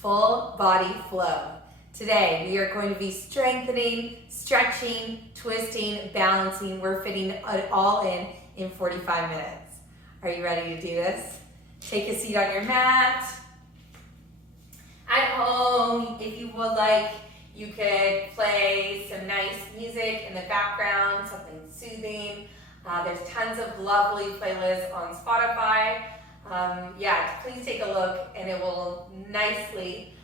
Full body flow. Today we are going to be strengthening, stretching, twisting, balancing. We're fitting it all in 45 minutes. Are you ready to do this? Take a seat on your mat. At home, if you would like, you could play some nice music in the background, something soothing. There's tons of lovely playlists on Spotify. Please take a look and it will nicely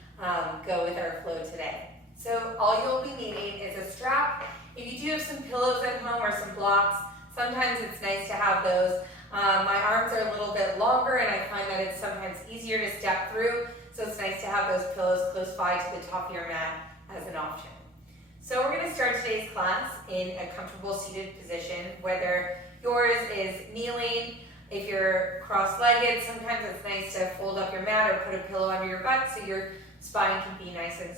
go with our flow today. So all you'll be needing is a strap. If you do have some pillows at home or some blocks, sometimes it's nice to have those. My arms are a little bit longer and I find that it's sometimes easier to step through, so it's nice to have those pillows close by to the top of your mat as an option. So we're going to start today's class in a comfortable seated position, whether yours is kneeling. If you're cross-legged, sometimes it's nice to fold up your mat or put a pillow under your butt so your spine can be nice and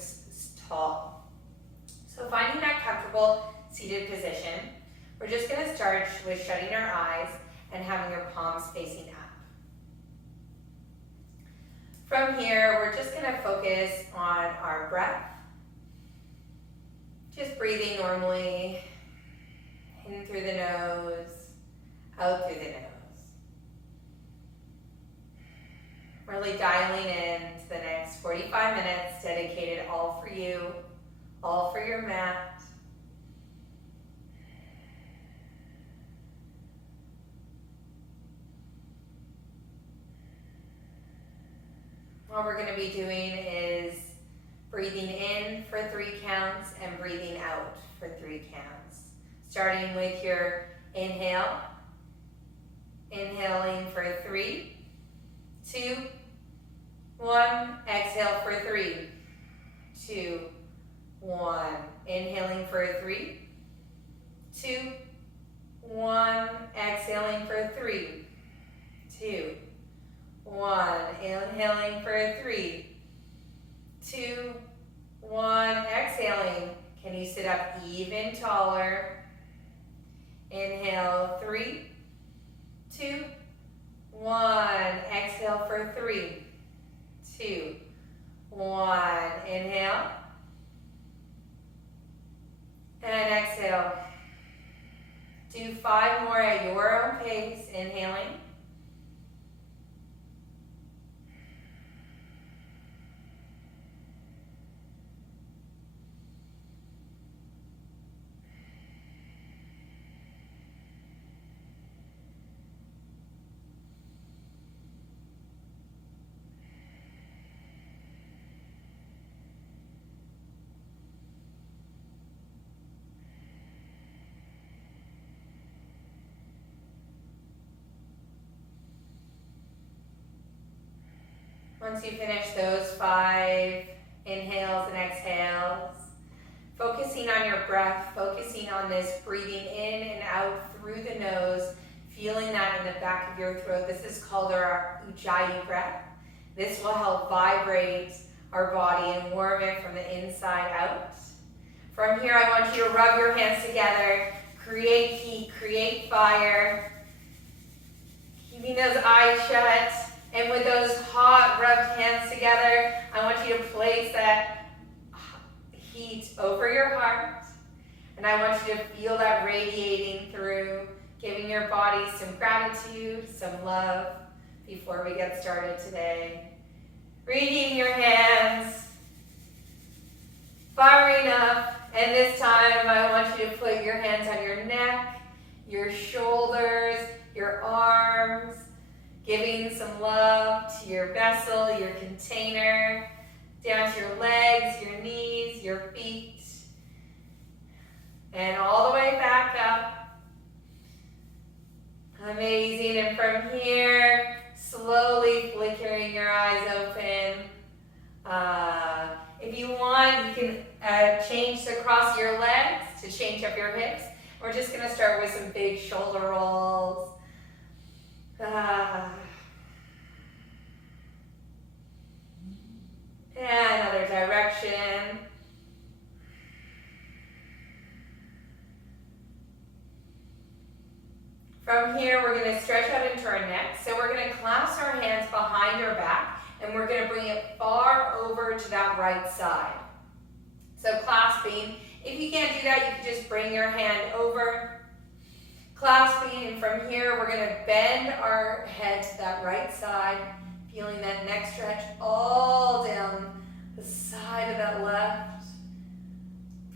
tall. So finding that comfortable seated position, we're just going to start with shutting our eyes and having your palms facing up. From here, we're just going to focus on our breath. Just breathing normally, in through the nose, out through the nose. Really dialing in to the next 45 minutes dedicated all for you, all for your mat. What we're going to be doing is breathing in for 3 counts and breathing out for 3 counts. Starting with your inhale. Inhaling for 3, 2, 1. Exhale for 3, 2, 1. Inhaling for 3, 2, 1. Exhaling for 3, 2, 1. Inhaling for 3, 2, 1. Exhaling. Can you sit up even taller? Inhale, 3, 2, 1. Exhale for 3, 2, 1. Inhale. And exhale. Do 5 more at your own pace. Inhaling. Once you finish those 5 inhales and exhales, focusing on your breath, focusing on this breathing in and out through the nose, feeling that in the back of your throat. This is called our Ujjayi breath. This will help vibrate our body and warm it from the inside out. From here, I want you to rub your hands together, create heat, create fire, keeping those eyes shut. And with those hot rubbed hands together, I want you to place that heat over your heart. And I want you to feel that radiating through, giving your body some gratitude, some love before we get started today. Reading your hands, firing up. And this time I want you to put your hands on your neck, your shoulders, your arms, giving some love to your vessel, your container, down to your legs, your knees, your feet, and all the way back up. Amazing. And from here, slowly flickering your eyes open. If you want, you can change to cross your legs to change up your hips. We're just going to start with some big shoulder rolls. And another direction. From here, we're going to stretch out into our neck. So we're going to clasp our hands behind our back, and we're going to bring it far over to that right side. So clasping. If you can't do that, you can just bring your hand over. Clasping, and from here, we're going to bend our head to that right side, feeling that neck stretch all down the side of that left.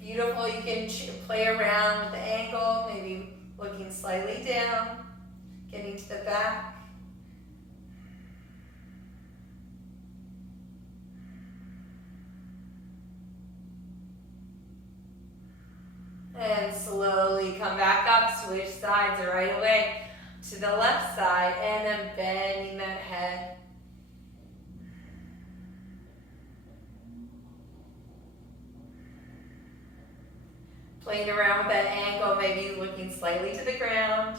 Beautiful. You can play around with the ankle, maybe looking slightly down, getting to the back. And slowly come back up, switch sides right away to the left side, and then bending that head. Playing around with that ankle, maybe looking slightly to the ground.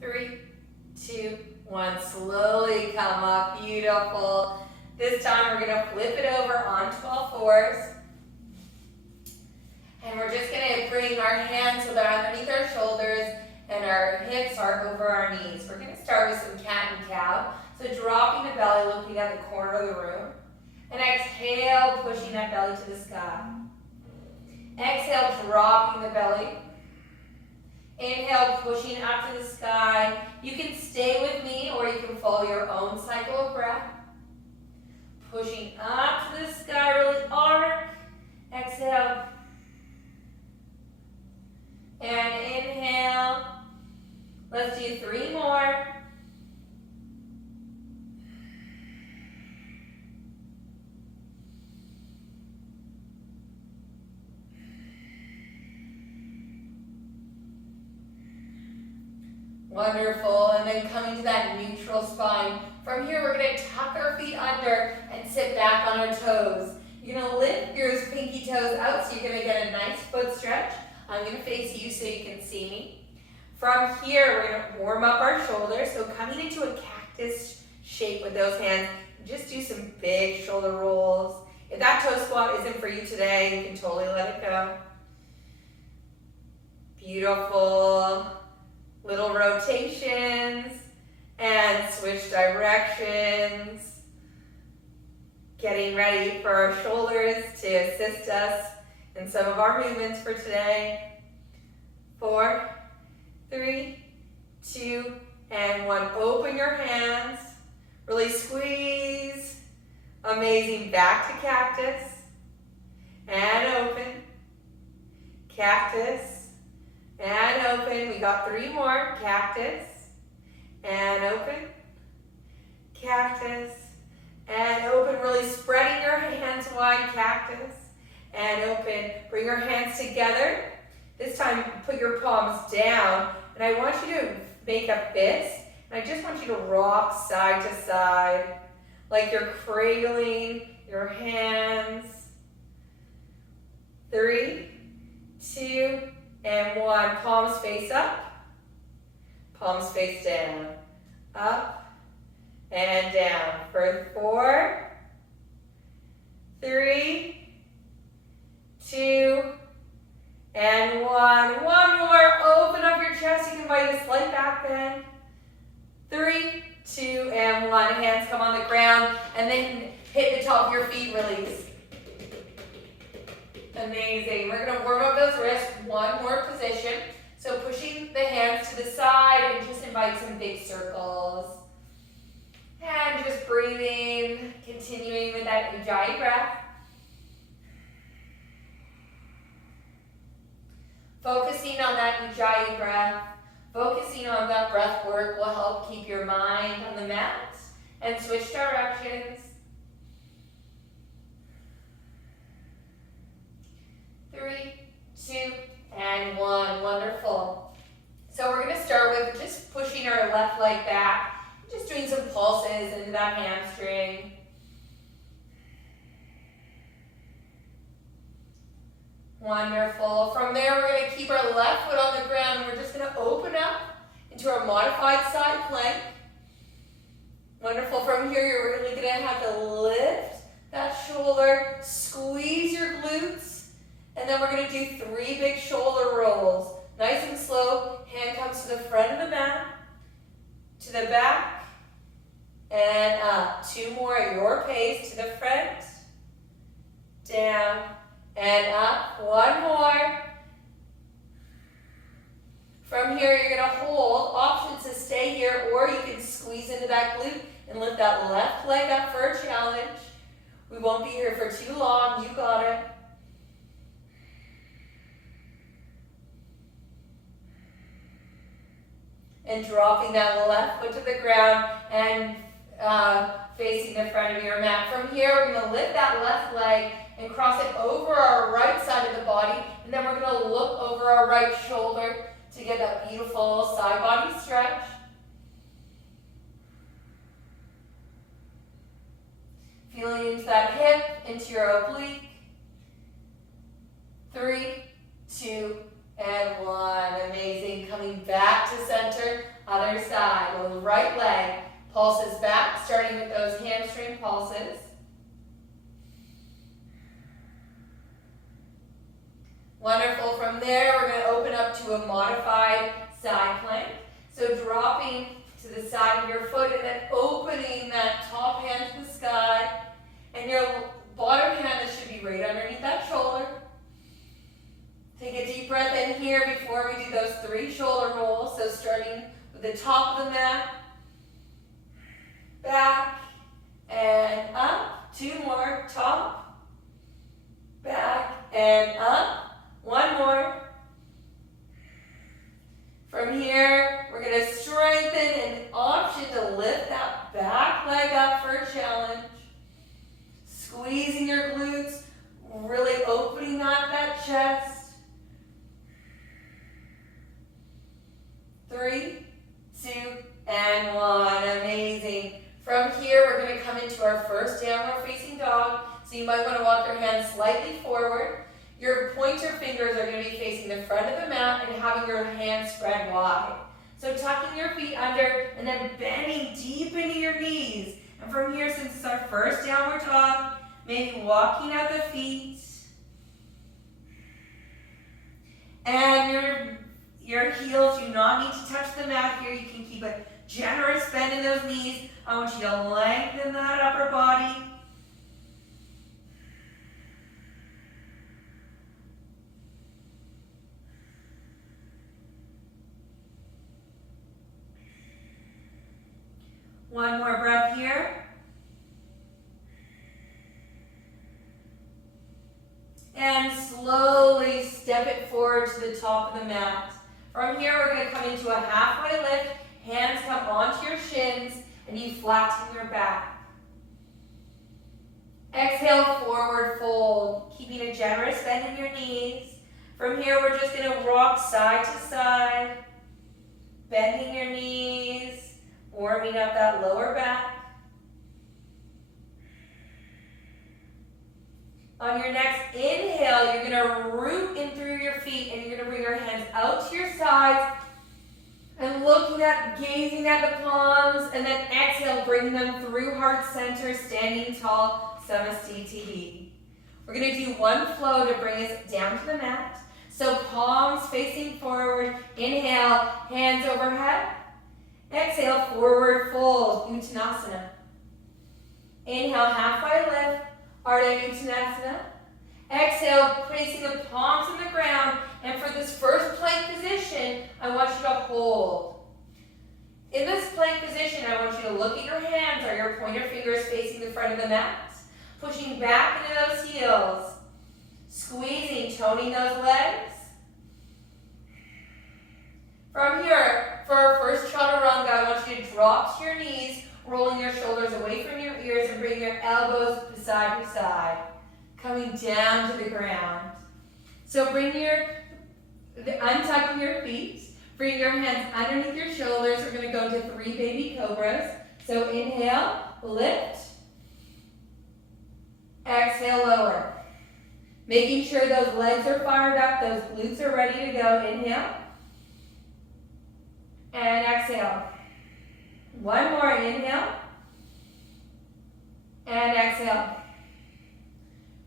Three, 2, 1, slowly come up, beautiful. This time we're gonna flip it over onto all fours. And we're just gonna bring our hands so they're underneath our shoulders and our hips are over our knees. We're gonna start with some cat and cow. So dropping the belly, looking at the corner of the room. And exhale, pushing that belly to the sky. Exhale, dropping the belly. Inhale, pushing up to the sky. You can stay with me or you can follow your own cycle of breath. Pushing up to the sky, really arc. Exhale. And inhale. Let's do 3 more. Wonderful, and then coming to that neutral spine. From here, we're gonna tuck our feet under and sit back on our toes. You're gonna lift your pinky toes out, so you're gonna get a nice foot stretch. I'm gonna face you so you can see me. From here, we're gonna warm up our shoulders. So coming into a cactus shape with those hands, just do some big shoulder rolls. If that toe squat isn't for you today, you can totally let it go. Beautiful. Little rotations and switch directions. Getting ready for our shoulders to assist us in some of our movements for today. 4, 3, 2, and 1. Open your hands. Really squeeze. Amazing. Back to cactus. And open. Cactus. And open. We got 3 more. Cactus. And open. Cactus. And open. Really spreading your hands wide. Cactus. And open. Bring your hands together. This time, put your palms down. And I want you to make a fist. And I just want you to rock side to side. Like you're cradling your hands. 3, 2, and 1. Palms face up. Palms face down. Up and down. For 4, 3, 2, and 1. One more. Open up your chest. You can find a slight back bend. 3, 2, and 1. Hands come on the ground. And then hit the top of your feet. Release. Amazing. We're going to warm up those wrists. One more position. So pushing the hands to the side and just invite some big circles. And just breathing, continuing with that Ujjayi breath. Focusing on that Ujjayi breath, focusing on that breath work will help keep your mind on the mat and switch directions. 3, 2, and 1. Wonderful. So we're going to start with just pushing our left leg back, just doing some pulses into that hamstring. Wonderful. From there, we're going to keep our left foot on the ground, and we're just going to open up into our modified side plank. Wonderful. From here, you're really going to have to lift that shoulder, squeeze your glutes, And then we're going to do 3 big shoulder rolls. Nice and slow. Hand comes to the front of the mat, to the back, and up. 2 more at your pace, to the front, down, and up. 1 more. From here, you're going to hold. Options to stay here, or you can squeeze into that glute and lift that left leg up for a challenge. We won't be here for too long. You got it. And dropping that left foot to the ground and facing the front of your mat. From here, we're going to lift that left leg and cross it over our right side of the body. And then we're going to look over our right shoulder to get that beautiful side body stretch. Feeling into that hip, into your oblique. 3, 2, and 1. Amazing. Coming back to center, other side. The right leg pulses back, starting with those hamstring pulses. Wonderful. From there, we're going to open up to a modified side plank. So dropping to the side of your foot and then opening that top hand to the sky. And your bottom hand that should be right underneath that shoulder. Take a deep breath in here before we do those 3 shoulder rolls. So starting with the top of the mat, back, and up. 2 more, top, back, and up. 1 more. From here, we're going to strengthen an option to lift that back leg up for a challenge. Squeezing your glutes, really opening up that chest. 3, 2, and 1. Amazing. From here, we're going to come into our first downward facing dog. So you might want to walk your hands slightly forward. Your pointer fingers are going to be facing the front of the mat and having your hands spread wide. So tucking your feet under and then bending deep into your knees. And from here, since it's our first downward dog, maybe walking out the feet. And your heels do not need to touch the mat here. You can keep a generous bend in those knees. I want you to lengthen that upper body. One more breath here. And slowly step it forward to the top of the mat. From here, we're going to come into a halfway lift. Hands come onto your shins, and you flatten your back. Exhale, forward fold, keeping a generous bend in your knees. From here, we're just going to rock side to side, bending your knees, warming up that lower back. On your next inhale, you're going to root in through your feet, and you're going to bring your hands out to your sides and gazing at the palms, and then exhale, bring them through heart center, standing tall, Samasthiti. We're going to do 1 flow to bring us down to the mat. So palms facing forward. Inhale, hands overhead. Exhale, forward fold, Uttanasana. Inhale, halfway lift, Ardha Uttanasana. Exhale, placing the palms on the ground. And for this first plank position, I want you to hold. In this plank position, I want you to look at your hands or your pointer fingers facing the front of the mat. Pushing back into those heels. Squeezing, toning those legs. From here, for our first Chaturanga, I want you to drop to your knees, rolling your shoulders away from your ears and bring your elbows side to side, coming down to the ground. So untucking your feet, bring your hands underneath your shoulders. We're going to go to 3 baby cobras. So inhale, lift. Exhale, lower. Making sure those legs are fired up, those glutes are ready to go. Inhale. And exhale. 1 more, inhale. And exhale.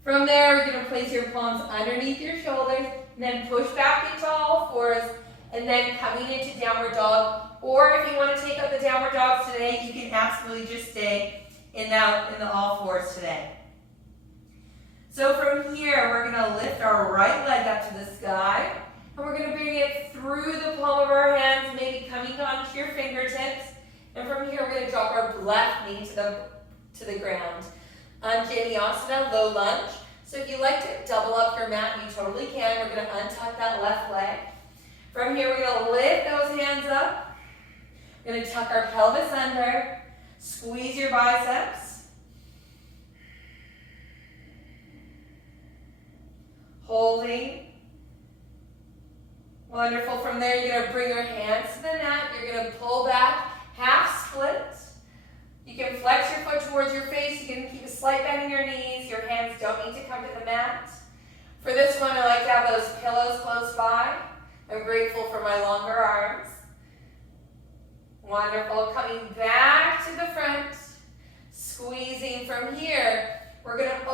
From there, we're going to place your palms underneath your shoulders, and then push back into all fours, and then coming into downward dog. Or if you want to take up the downward dogs today, you can absolutely just stay in the all fours today. So from here, we're going to lift our right leg up to the sky, and we're going to bring it through the palm of our hands, maybe coming onto your fingertips. And from here, we're going to drop our left knee to the ground. Jamiasana Low Lunge. So if you like to double up your mat, you totally can. We're going to untuck that left leg. From here, we're going to lift those hands up. We're going to tuck our pelvis under. Squeeze your biceps. Holding. Wonderful. From there, you're going to bring your hands to the mat. You're going to pull back, half split. You can flex your foot towards your face. You can keep a slight bend in your knees. Your hands don't need to come to the mat. For this one, I like to have those pillows close by. I'm grateful for my longer arms. Wonderful. Coming back to the front. Squeezing from here. We're going to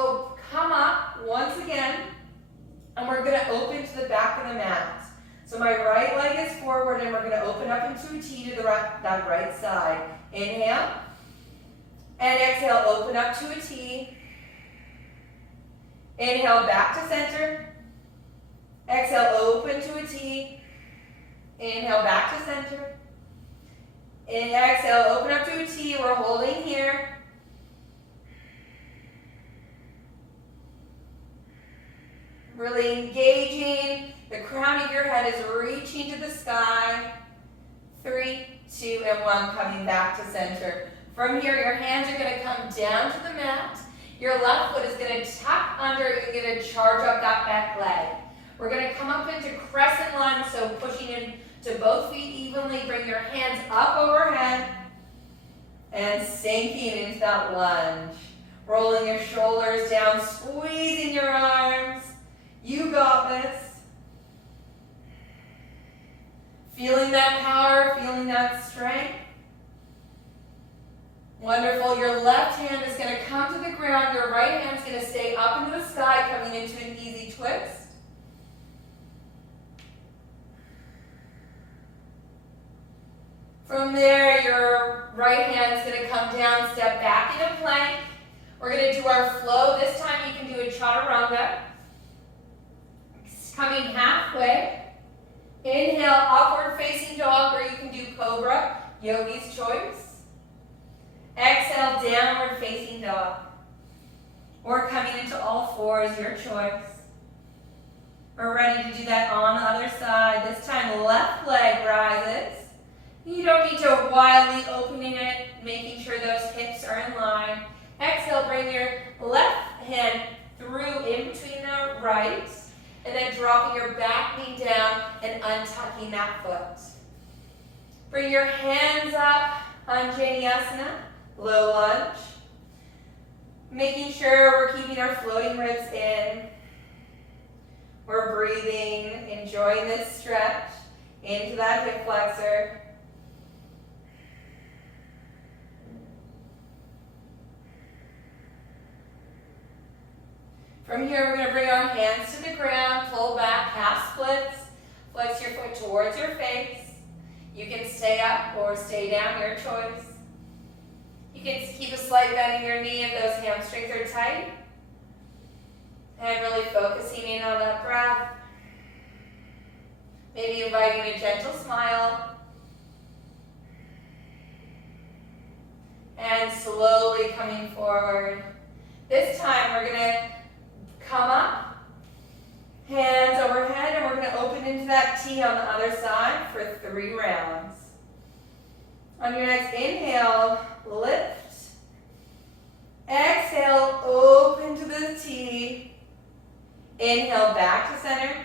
come up once again. And we're going to open to the back of the mat. So my right leg is forward, and we're going to open up into a T to that right side. Inhale. And exhale, open up to a T. Inhale, back to center. Exhale, open to a T. Inhale, back to center. And exhale, open up to a T. We're holding here. Really engaging. The crown of your head is reaching to the sky. 3, 2, and 1, coming back to center. From here, your hands are going to come down to the mat. Your left foot is going to tuck under. You're going to charge up that back leg. We're going to come up into Crescent Lunge, so pushing into both feet evenly. Bring your hands up overhead and sinking into that lunge. Rolling your shoulders down, squeezing your arms. You got this. Feeling that power, feeling that strength. Wonderful. Your left hand is going to come to the ground. Your right hand is going to stay up into the sky, coming into an easy twist. From there, your right hand is going to come down, step back into plank. We're going to do our flow. This time you can do a Chaturanga. Coming halfway. Inhale, upward facing dog, or you can do Cobra, yogi's choice. Exhale, downward facing dog. Or coming into all fours, your choice. We're ready to do that on the other side. This time, left leg rises. You don't need to wildly opening it, making sure those hips are in line. Exhale, bring your left hand through in between the right, and then dropping your back knee down and untucking that foot. Bring your hands up on Jamiasana Low Lunge. Making sure we're keeping our floating ribs in. We're breathing, enjoying this stretch into that hip flexor. From here, we're going to bring our hands to the ground, pull back, half splits, flex your foot towards your face. You can stay up or stay down, your choice. You can keep a slight bend in your knee if those hamstrings are tight. And really focusing in on that breath. Maybe inviting a gentle smile. And slowly coming forward. This time, we're going to come up, hands overhead, and we're going to open into that T on the other side for 3 rounds. On your next inhale, lift. Exhale, open to the T. Inhale, back to center.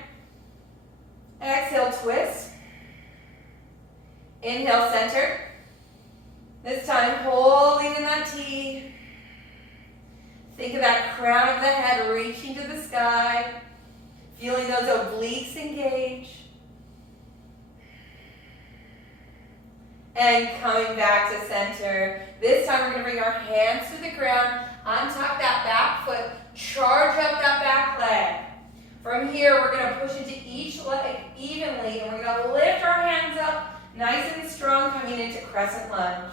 Exhale, twist. Inhale, center. This time, holding in that T. Think of that crown of the head reaching to the sky. Feeling those obliques engage. And coming back to center. This time we're going to bring our hands to the ground, untuck that back foot, Charge up that back leg. From here, we're going to push into each leg evenly, and we're going to lift our hands up nice and strong, coming into Crescent Lunge.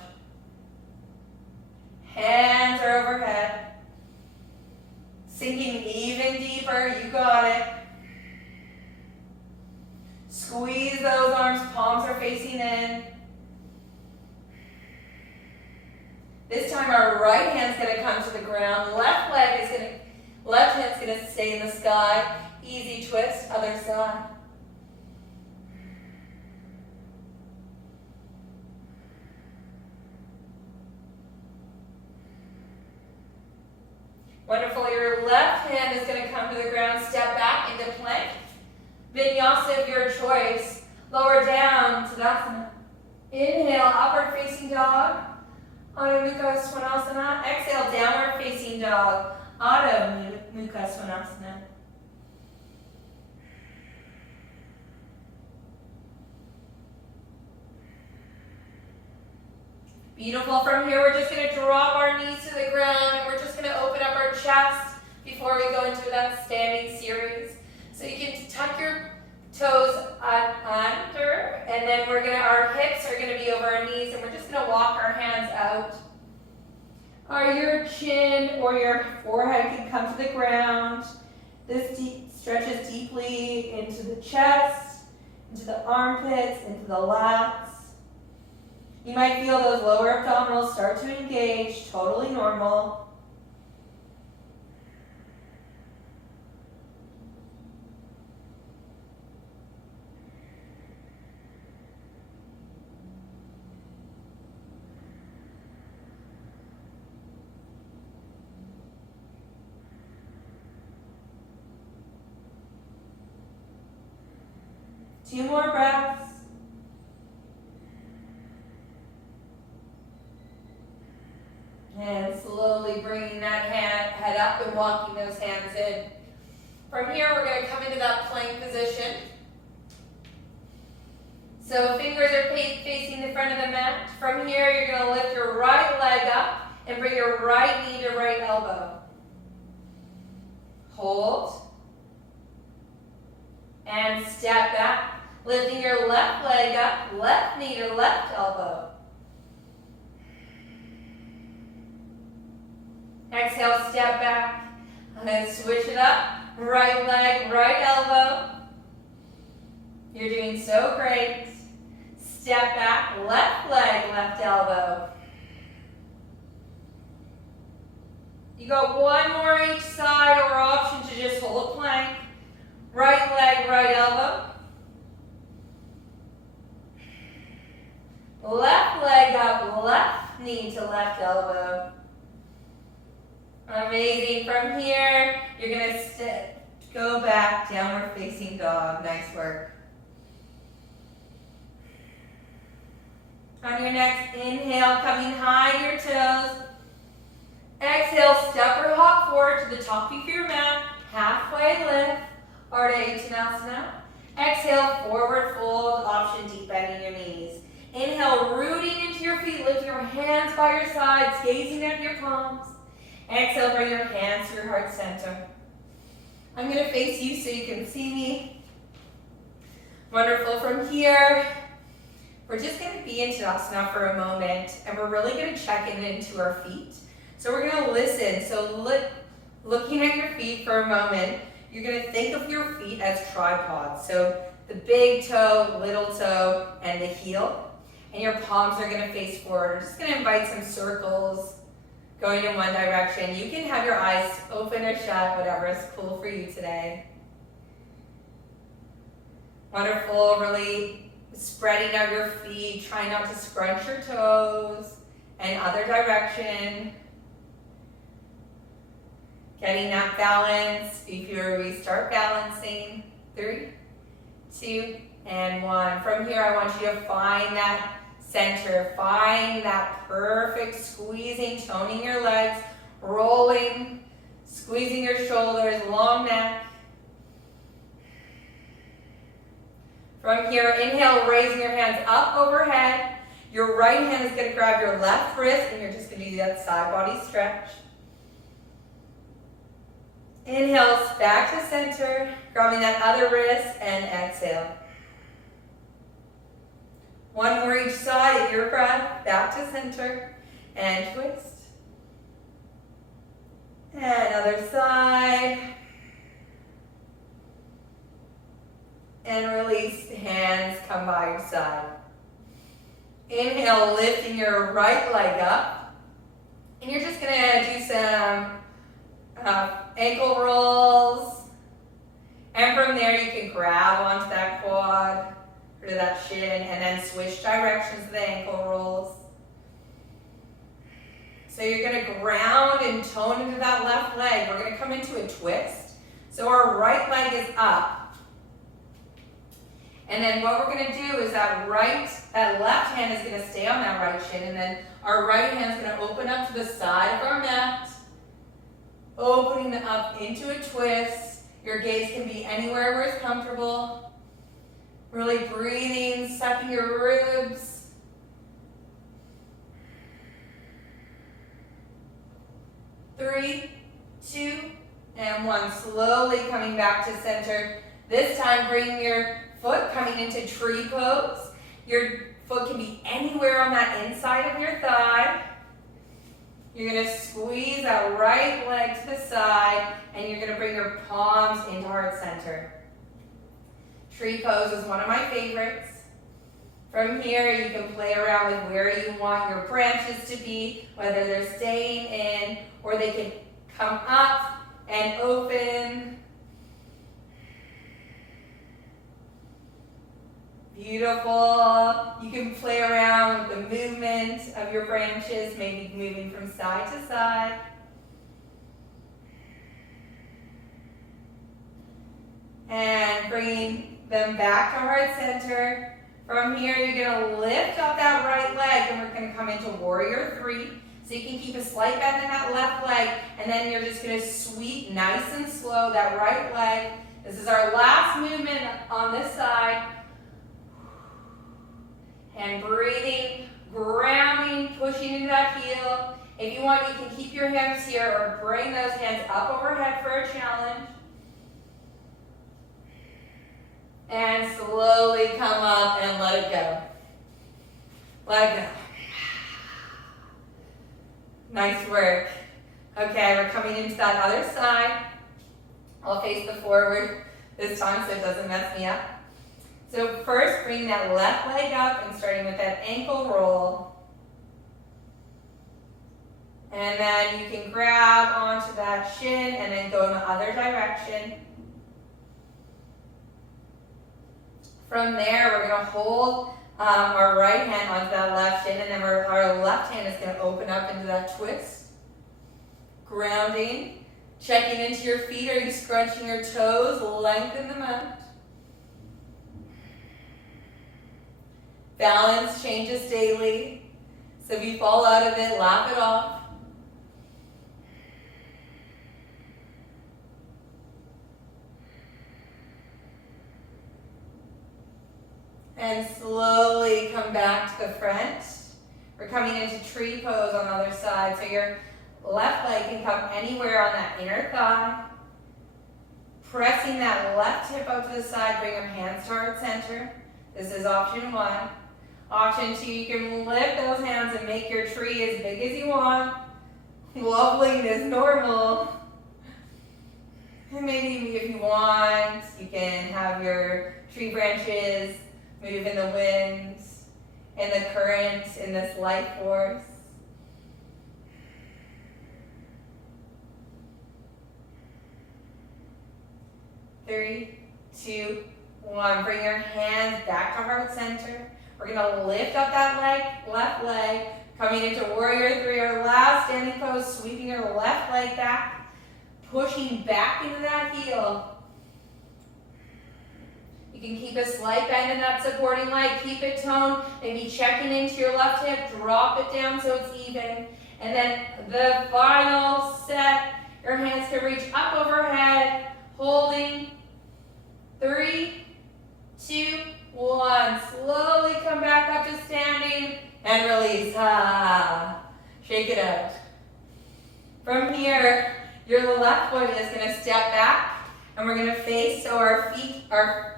Hands are overhead. Sinking even deeper, you got it. Squeeze those arms, palms are facing in. This time our right hand's going to come to the ground. Left hand's going to stay in the sky. Easy twist, other side. Wonderful. Your left hand is going to come to the ground. Step back into plank. Vinyasa of your choice. Lower down, Tadasana. Inhale, upward facing dog. Adho Mukha Svanasana. Exhale, downward facing dog. Adho Mukha Svanasana. Beautiful. From here, we're just going to drop our knees to the ground, and we're just going to open up our chest before we go into that standing series. So you can tuck your toes under, and then our hips are going to be over our knees, and we're just going to walk our hands out. Or your chin or your forehead can come to the ground. This stretches deeply into the chest, into the armpits, into the lats. You might feel those lower abdominals start to engage, totally normal. Two more breaths. And slowly bringing that head up and walking those hands in. From here, we're going to come into that plank position. So fingers are facing the front of the mat. From here, you're going to lift your right leg up and bring your right knee to right elbow. Hold. And step back. Lifting your left leg up, left knee to left elbow. Exhale, step back. I'm going to switch it up. Right leg, right elbow. You're doing so great. Step back, left leg, left elbow. You got one more each side, or option to just hold plank. Right leg, right elbow. Left leg up, left knee to left elbow. Amazing. From here, you're going to go back, downward facing dog. Nice work. On your next inhale, coming high to your toes. Exhale, step or hop forward to the top of your mat. Halfway lift, Ardha Uttanasana. Exhale, forward fold, option deep bending your knees. Inhale, rooting into your feet, lift your hands by your sides, gazing at your palms. Exhale, bring your hands to your heart center. I'm going to face you so you can see me. Wonderful. From here, we're just going to be in Tadasana for a moment, and we're really going to check in into our feet. So we're going to listen. So looking at your feet for a moment, you're going to think of your feet as tripods. So the big toe, little toe, and the heel. And your palms are going to face forward. We're just going to invite some circles going in one direction. You can have your eyes open or shut, whatever is cool for you today. Wonderful. Really spreading out your feet. Try not to scrunch your toes. And other direction. Getting that balance before we start balancing. 3, 2, and 1. From here, I want you to find that center. Find that perfect squeezing, toning your legs, rolling, squeezing your shoulders, long neck. From here, inhale, raising your hands up overhead. Your right hand is going to grab your left wrist, and you're just going to do that side body stretch. Inhale, back to center, grabbing that other wrist, and exhale. One more each side of your breath, back to center, and twist. And other side. And release, hands come by your side. Inhale, lifting your right leg up. And you're just gonna do some ankle rolls. And from there you can grab onto that quad or to that shin and then switch directions of the ankle rolls. So you're gonna ground and tone into that left leg. We're gonna come into a twist. So our right leg is up. And then what we're gonna do is that left hand is gonna stay on that right shin, and then our right hand's gonna open up to the side of our mat, opening up into a twist. Your gaze can be anywhere where it's comfortable. Really breathing, sucking your ribs. Three, 2, and 1. Slowly coming back to center. This time bring your foot coming into tree pose. Your foot can be anywhere on that inside of your thigh. You're going to squeeze that right leg to the side, and you're going to bring your palms into heart center. Tree pose is one of my favorites. From here, you can play around with where you want your branches to be, whether they're staying in or they can come up and open. Beautiful. You can play around with the movement of your branches, maybe moving from side to side. And bringing them back to heart center. From here, you're going to lift up that right leg, and we're going to come into warrior 3. So you can keep a slight bend in that left leg, and then you're just going to sweep nice and slow that right leg. This is our last movement on this side. And breathing, grounding, pushing into that heel. If you want, you can keep your hands here or bring those hands up overhead for a challenge. And slowly come up and let it go. Let it go. Nice work. Okay, we're coming into that other side. I'll face the forward this time so it doesn't mess me up. So first, bring that left leg up and starting with that ankle roll. And then you can grab onto that shin and then go in the other direction. From there, we're going to hold our right hand onto that left shin, and then our left hand is going to open up into that twist. Grounding, checking into your feet. Are you scrunching your toes? Lengthen them out. Balance changes daily, so if you fall out of it, laugh it off. And slowly come back to the front. We're coming into tree pose on the other side, so your left leg can come anywhere on that inner thigh. Pressing that left hip out to the side, bring your hands to heart center. This is option 1. Option 2, you can lift those hands and make your tree as big as you want. Wobbling is normal. And maybe if you want, you can have your tree branches move in the wind, in the current, in this life force. Three, 2, 1. Bring your hands back to heart center. We're going to lift up that left leg, coming into warrior 3, our last standing pose, sweeping your left leg back, pushing back into that heel. You can keep a slight bend in that supporting leg, keep it toned, maybe checking into your left hip, drop it down so it's even. And then the final set, your hands can reach up overhead, holding. 3, 2, 1. Slowly come back up to standing and release. Shake it out. From here, Your left foot is going to step back, and we're going to face so our feet are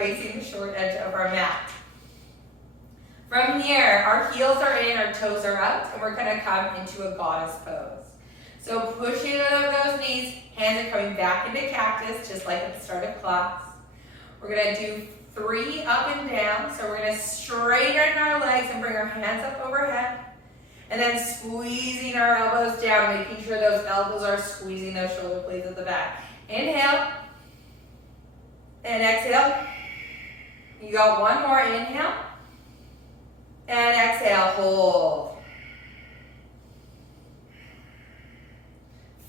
facing the short edge of our mat. From here, our heels are in, our toes are out, and we're going to come into a goddess pose. So pushing over those knees, hands are coming back into cactus, just like at the start of class. We're going to do 3 up and down. So we're going to straighten our legs and bring our hands up overhead. And then squeezing our elbows down, making sure those elbows are squeezing those shoulder blades at the back. Inhale. And exhale. You got one more. Inhale. And exhale. Hold.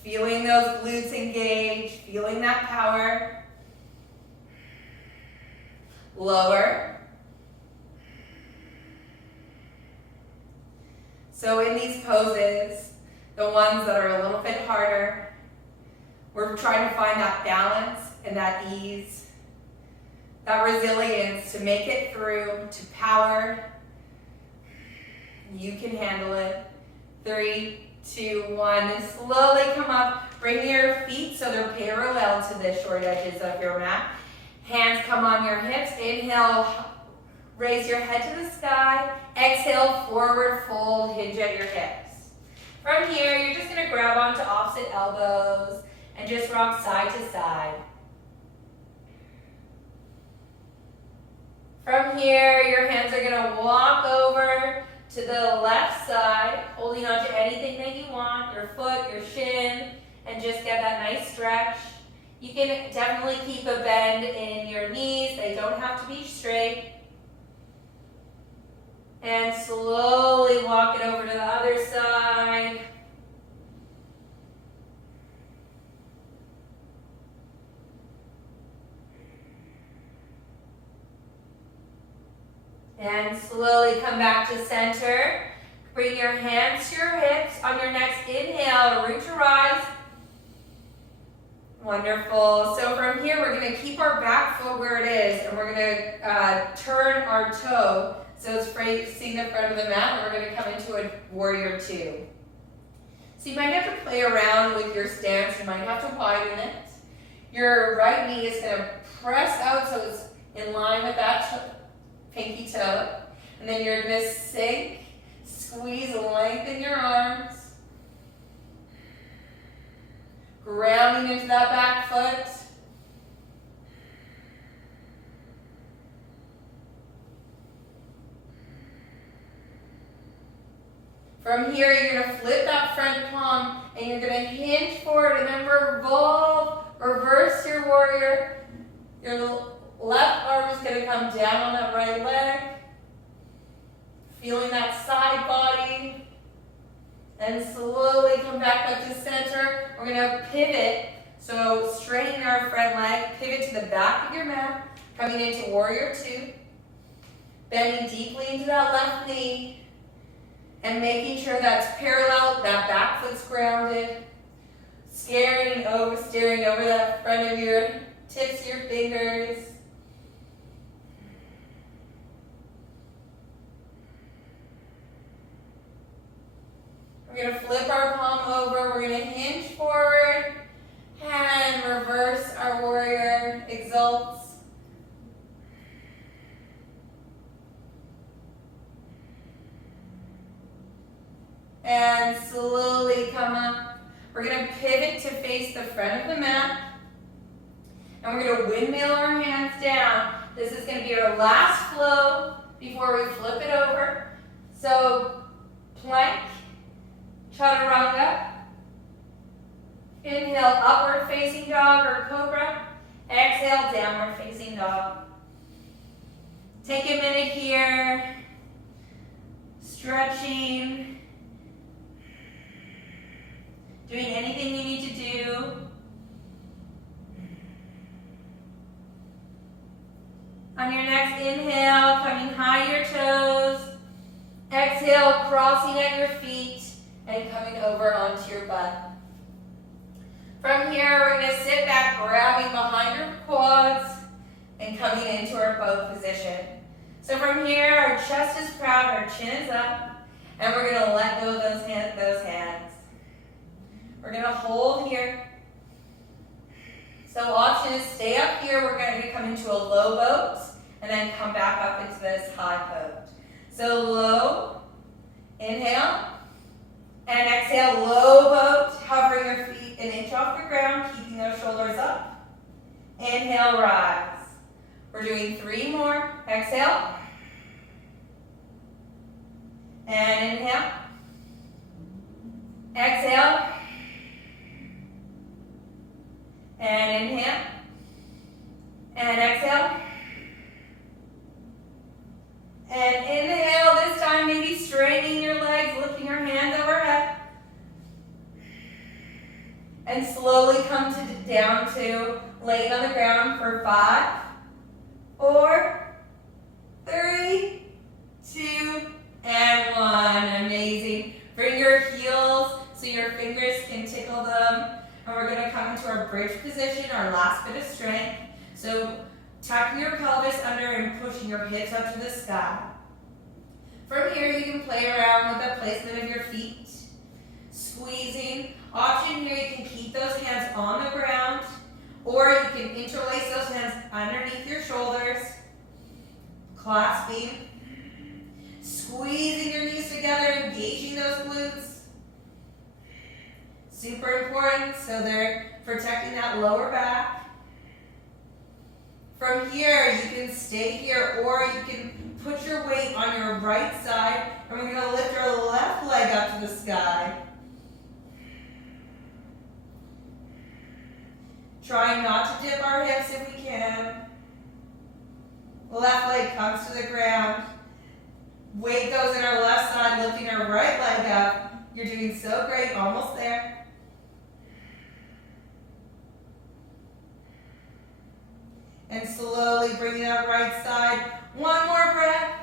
Feeling those glutes engage, feeling that power. Lower. So in these poses, the ones that are a little bit harder, we're trying to find that balance and that ease, that resilience to make it through, to power. You can handle it. 3, 2, 1, slowly come up. Bring your feet so they're parallel to the short edges of your mat. Hands come on your hips. Inhale, raise your head to the sky. Exhale, forward fold, hinge at your hips. From here, you're just going to grab onto opposite elbows and just rock side to side. From here, your hands are going to walk over to the left side, holding on to anything that you want, your foot, your shin, and just get that nice stretch. You can definitely keep a bend in your knees. They don't have to be straight. And slowly walk it over to the other side. And slowly come back to center. Bring your hands to your hips. On your next inhale, root to rise. Wonderful. So from here, we're going to keep our back foot where it is, and we're going to turn our toe so it's facing the front of the mat, and we're going to come into a warrior 2. So you might have to play around with your stance. You might have to widen it. Your right knee is going to press out so it's in line with that pinky toe. And then you're going to sink, squeeze, lengthen your arms. Grounding into that back foot. From here, you're going to flip that front palm and you're going to hinge forward and then revolve, reverse your warrior. Your left arm is going to come down on that right leg. Feeling that side body. And slowly come back up to center. We're going to pivot. So straighten our front leg. Pivot to the back of your mat. Coming into warrior 2. Bending deeply into that left knee. And making sure that's parallel. That back foot's grounded. Staring over that front of your tips of your fingers. We're going to flip our palm over. We're going to hinge forward and reverse our warrior. Exalts. And slowly come up. We're going to pivot to face the front of the mat. And we're going to windmill our hands down. This is going to be our last flow before we flip it over. So plank. Chaturanga. Inhale, upward facing dog or cobra. Exhale, downward facing dog. Take a minute here. Stretching. Doing anything you need to do. On your next inhale, coming high to your toes. Exhale, crossing at your feet. And coming over onto your butt. From here, we're going to sit back, grabbing behind your quads, and coming into our bow position. So from here, our chest is proud, our chin is up, and we're going to let go of those hands. We're gonna hold here. So option is stay up here. We're going to come into a low boat and then come back up into this high boat. So low, inhale, and exhale, low boat, hovering your feet an inch off the ground, keeping those shoulders up. Inhale, rise. We're doing 3 more. Exhale. And inhale. Exhale. And inhale. And exhale. And inhale, this time maybe straightening your legs, lifting your hands overhead. And slowly come down to laying on the ground for 5, 4, 3, 2, and 1. Amazing. Bring your heels so your fingers can tickle them. And we're going to come into our bridge position, our last bit of strength. So tucking your pelvis under and pushing your hips up to the sky. From here, you can play around with the placement of your feet. Squeezing. Option here, you can keep those hands on the ground, or you can interlace those hands underneath your shoulders. Clasping. Squeezing your knees together, engaging those glutes. Super important, so they're protecting that lower back. From here, you can stay here, or you can put your weight on your right side, and we're going to lift our left leg up to the sky. Trying not to dip our hips if we can. Left leg comes to the ground. Weight goes in our left side, lifting our right leg up. You're doing so great, almost there. And slowly bringing that right side. 1 more breath.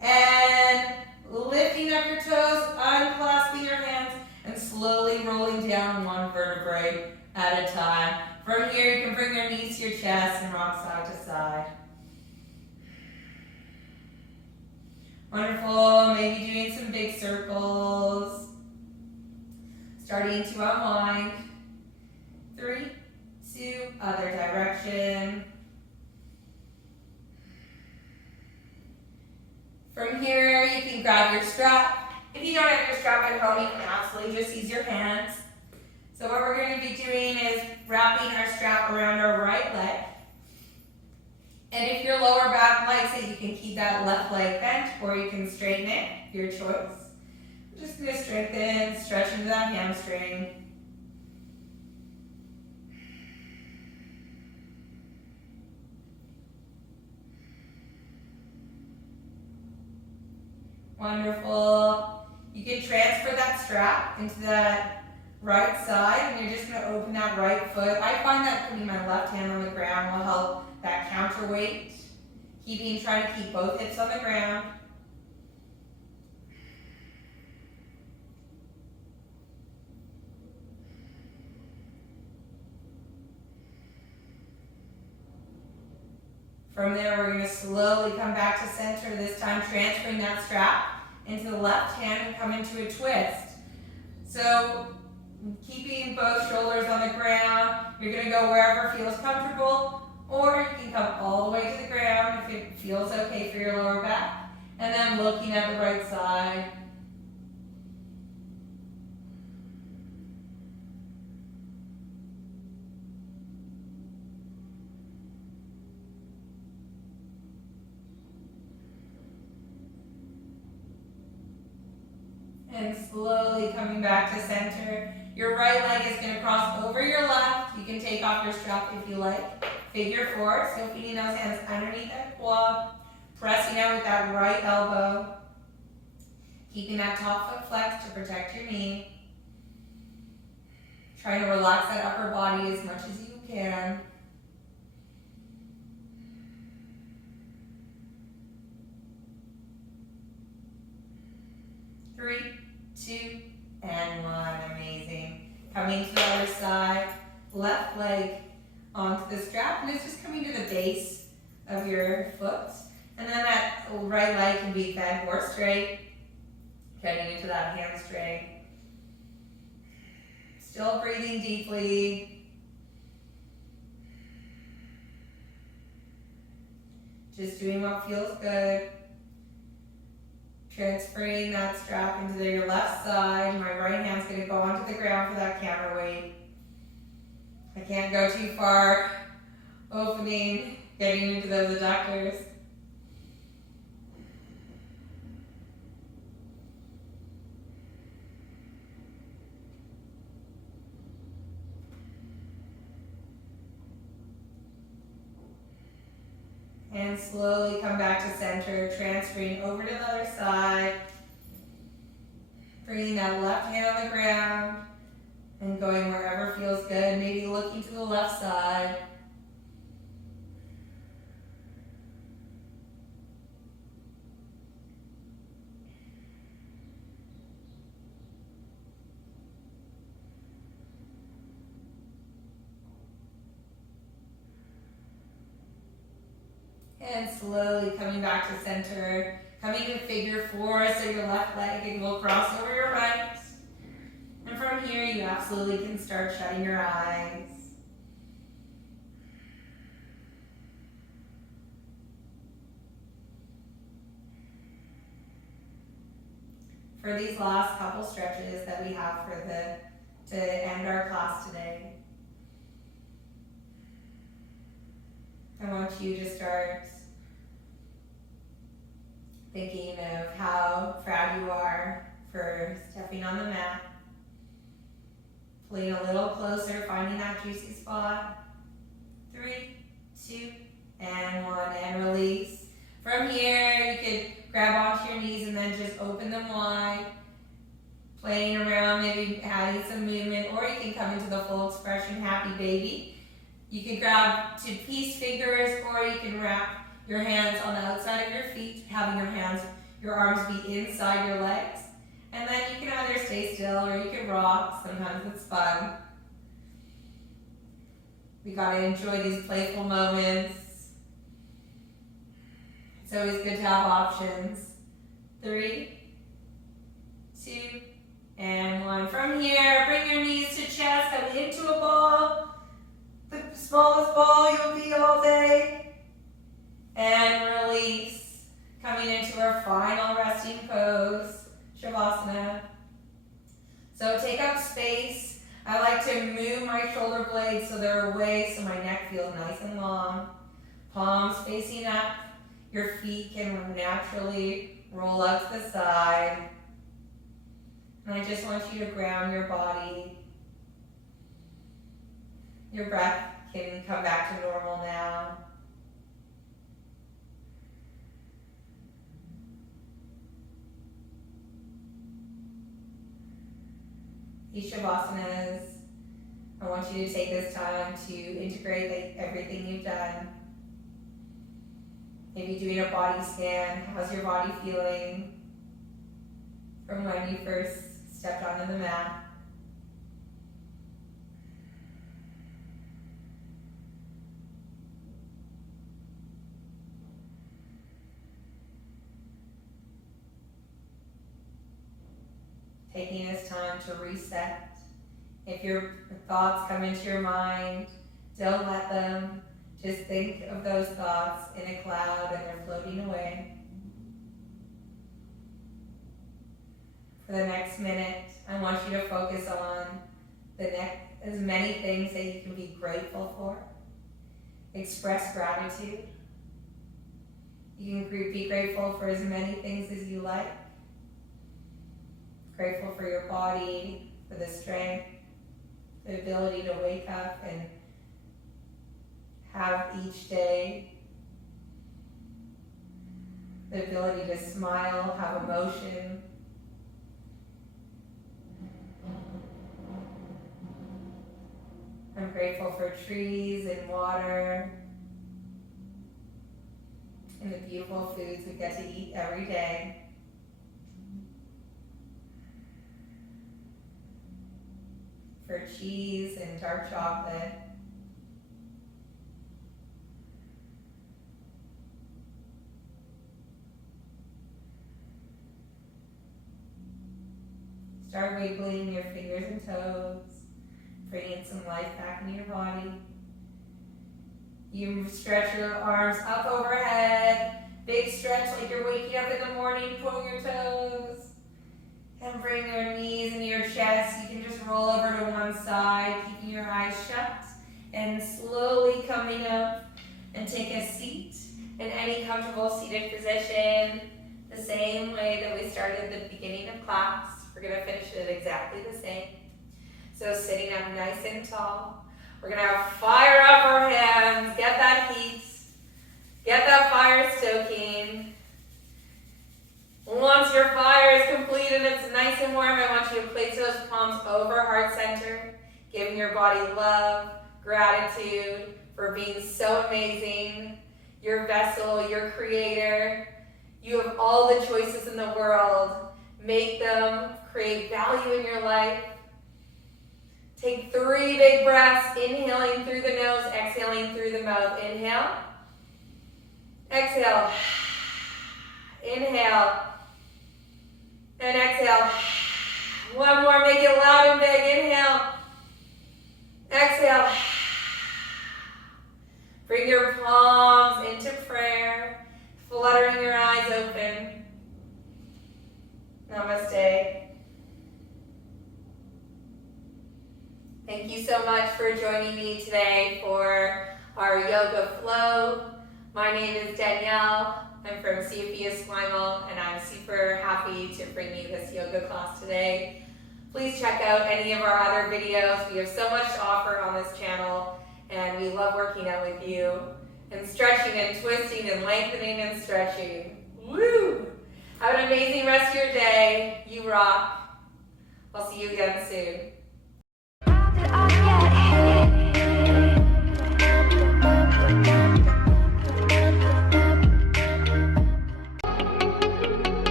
And lifting up your toes, unclasping your hands, and slowly rolling down 1 vertebrae at a time. From here, you can bring your knees to your chest and rock side to side. Wonderful. Maybe doing some big circles. Starting to unwind. 3, 2, other direction. From here, you can grab your strap. If you don't have your strap at home, you can absolutely just use your hands. So what we're going to be doing is wrapping our strap around our right leg. And if your lower back likes it, you can keep that left leg bent, or you can straighten it, your choice. I'm just going to strengthen, stretch into that hamstring. Wonderful. You can transfer that strap into that right side, and you're just going to open that right foot. I find that putting my left hand on the ground will help that counterweight. Trying to keep both hips on the ground. From there, we're going to slowly come back to center, this time transferring that strap into the left hand and come into a twist. So keeping both shoulders on the ground, you're going to go wherever feels comfortable, or you can come all the way to the ground if it feels okay for your lower back, and then looking at the right side. And slowly coming back to center. Your right leg is going to cross over your left. You can take off your strap if you like. Figure 4, so feeding those hands underneath that quad. Pressing out with that right elbow. Keeping that top foot flexed to protect your knee. Trying to relax that upper body as much as you can. Three, 2, and 1. Amazing. Coming to the other side. Left leg onto the strap, and it's just coming to the base of your foot. And then that right leg can be bent or straight. Getting into that hamstring. Still breathing deeply. Just doing what feels good. Transferring that strap into your left side. My right hand's going to go onto the ground for that counterweight. I can't go too far. Opening, getting into those adductors. And slowly come back to center, transferring over to the other side. Bringing that left hand on the ground and going wherever feels good. Maybe looking to the left side. And slowly coming back to center, coming to figure four, so your left leg will cross over your right. And from here, you absolutely can start shutting your eyes. For these last couple stretches that we have to end our class today, I want you to start thinking of how proud you are for stepping on the mat, pulling a little closer, finding that juicy spot. 3, 2, and 1, and release. From here, you could grab onto your knees and then just open them wide, playing around, maybe adding some movement, or you can come into the full expression, happy baby. You can grab to peace fingers, or you can wrap your hands on the outside of your feet, having your arms be inside your legs. And then you can either stay still or you can rock. Sometimes it's fun. We gotta enjoy these playful moments. It's always good to have options. 3, 2, and 1. From here, bring your knees to chest, come into a ball. The smallest ball you'll be all day. And release. Coming into our final resting pose, Shavasana. So take up space. I like to move my shoulder blades so they're away so my neck feels nice and long. Palms facing up. Your feet can naturally roll out to the side. And I just want you to ground your body. Your breath can come back to normal now. These Shavasanas, I want you to take this time to integrate everything you've done. Maybe doing a body scan. How's your body feeling from when you first stepped onto the mat? Taking this time to reset. If your thoughts come into your mind, don't let them. Just think of those thoughts in a cloud and they're floating away. For the next minute, I want you to focus on as many things that you can be grateful for. Express gratitude. You can be grateful for as many things as you like. Grateful for your body, for the strength, the ability to wake up and have each day, the ability to smile, have emotion. I'm grateful for trees and water and the beautiful foods we get to eat every day. For cheese and dark chocolate. Start wiggling your fingers and toes. Bringing some life back into your body. You stretch your arms up overhead. Big stretch like you're waking up in the morning, pulling your toes. And bring your knees into your chest. You can just roll over to one side, keeping your eyes shut. And slowly coming up and take a seat in any comfortable seated position. The same way that we started at the beginning of class. We're going to finish it exactly the same. So sitting up nice and tall. We're going to fire up our hands. Get that heat. Get that fire stoking. Once your fire is complete and it's nice and warm, I want you to place those palms over heart center, giving your body love, gratitude for being so amazing. Your vessel, your creator. You have all the choices in the world. Make them, create value in your life. Take 3 big breaths, inhaling through the nose, exhaling through the mouth. Inhale. Exhale. Inhale. And exhale. One more, make it loud and big. Inhale. Exhale. Bring your palms into prayer, fluttering your eyes open. Namaste. Thank you so much for joining me today for our yoga flow. My name is Danielle. I'm from CFP Esquimalt, and I'm super happy to bring you this yoga class today. Please check out any of our other videos. We have so much to offer on this channel, and we love working out with you, and stretching and twisting and lengthening and stretching. Woo! Have an amazing rest of your day. You rock. I'll see you again soon.